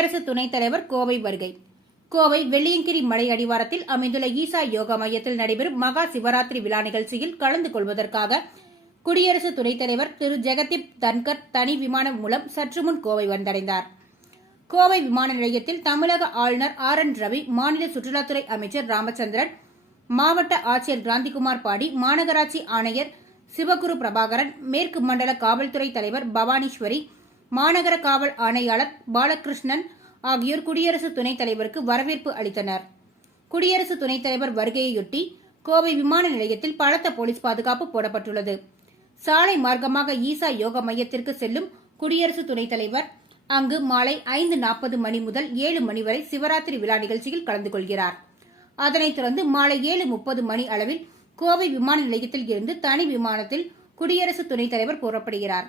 குடியரசு துணைத் தலைவர் கோவை வருகை. கோவை வெள்ளியங்கிரி மலை அடிவாரத்தில் அமைந்துள்ள ஈசா யோகா மையத்தில் நடைபெறும் மகா சிவராத்திரி விழா நிகழ்ச்சியில் கலந்து கொள்வதற்காக குடியரசு துணைத் தலைவர் திரு. ஜெகதீப் தன்கர் தனி விமானம் மூலம் சற்று முன் கோவை வந்தடைந்தார். கோவை விமான நிலையத்தில் தமிழக ஆளுநர் ஆர். என். ரவி மாநில சுற்றுலாத்துறை அமைச்சர் ராமச்சந்திரன் மாவட்ட ஆட்சியர் காந்திகுமார் பாடி மாநகராட்சி ஆணையர் சிவகுரு பிரபாகரன் மேற்கு மண்டல காவல்துறை தலைவர் பவானீஸ்வரி மாநகர காவல் ஆணையாளர் பாலகிருஷ்ணன் ஆகியோர் குடியரசு துணைத் தலைவருக்கு வரவேற்பு அளித்தனர். குடியரசு துணைத் தலைவர் வருகையொட்டி கோவை விமான நிலையத்தில் பலத்த போலீஸ் பாதுகாப்பு போடப்பட்டுள்ளது. சாலை மார்க்கமாக ஈசா யோகா மையத்திற்கு செல்லும் குடியரசு துணைத் தலைவர் அங்கு மாலை ஐந்து நாற்பது மணி முதல் ஏழு மணி வரை சிவராத்திரி விழா நிகழ்ச்சியில் கலந்து கொள்கிறார். அதனைத் தொடர்ந்து மாலை ஏழு முப்பது மணி அளவில் கோவை விமான நிலையத்தில் இருந்து தனி விமானத்தில் குடியரசு துணைத் தலைவர் புறப்படுகிறார்.